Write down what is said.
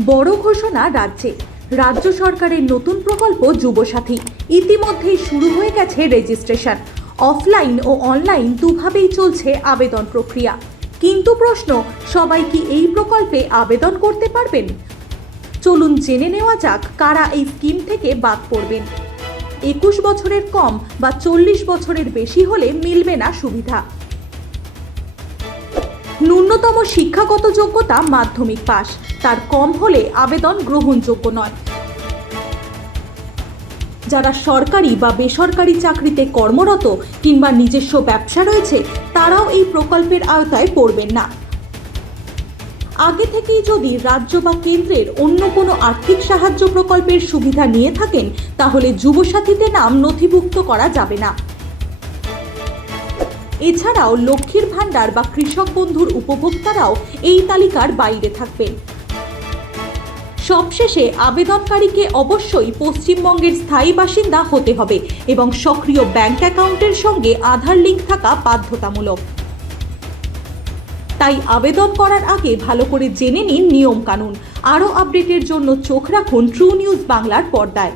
বড় ঘোষণা রাজ্যে। রাজ্য সরকারের নতুন প্রকল্প যুবসাথী। ইতিমধ্যেই শুরু হয়ে গেছে রেজিস্ট্রেশন। অফলাইন ও অনলাইন দুভাবেই চলছে আবেদন প্রক্রিয়া। কিন্তু প্রশ্ন, সবাই কি এই প্রকল্পে আবেদন করতে পারবেন? চলুন জেনে নেওয়া যাক কারা এই স্কিম থেকে বাদ পড়বেন। 21 বছরের কম বা 40 বছরের বেশি হলে মিলবে না সুবিধা। ন্যূনতম শিক্ষাগত যোগ্যতা মাধ্যমিক পাস, তার কম হলে আবেদন গ্রহণযোগ্য নয়। যারা সরকারি বা বেসরকারি চাকরিতে কর্মরত কিংবা নিজস্ব ব্যবসা রয়েছে তারাও এই প্রকল্পের আওতায় পড়বেন না। আগে থেকেই যদি রাজ্য বা কেন্দ্রের অন্য কোনো আর্থিক সাহায্য প্রকল্পের সুবিধা নিয়ে থাকেন তাহলে যুবসাথীতে নাম নথিভুক্ত করা যাবে না। এছাড়াও লক্ষ্মীর ভাণ্ডার বা কৃষক বন্ধুর উপভোক্তারাও এই তালিকার বাইরে থাকবেন। সবশেষে আবেদনকারীকে অবশ্যই পশ্চিমবঙ্গের স্থায়ী বাসিন্দা হতে হবে এবং সক্রিয় ব্যাংক অ্যাকাউন্টের সঙ্গে আধার লিঙ্ক থাকা বাধ্যতামূলক। তাই আবেদন করার আগে ভালো করে জেনে নিন নিয়ম কানুন। আরও আপডেটের জন্য চোখ রাখুন ট্রু নিউজ বাংলার পর্দায়।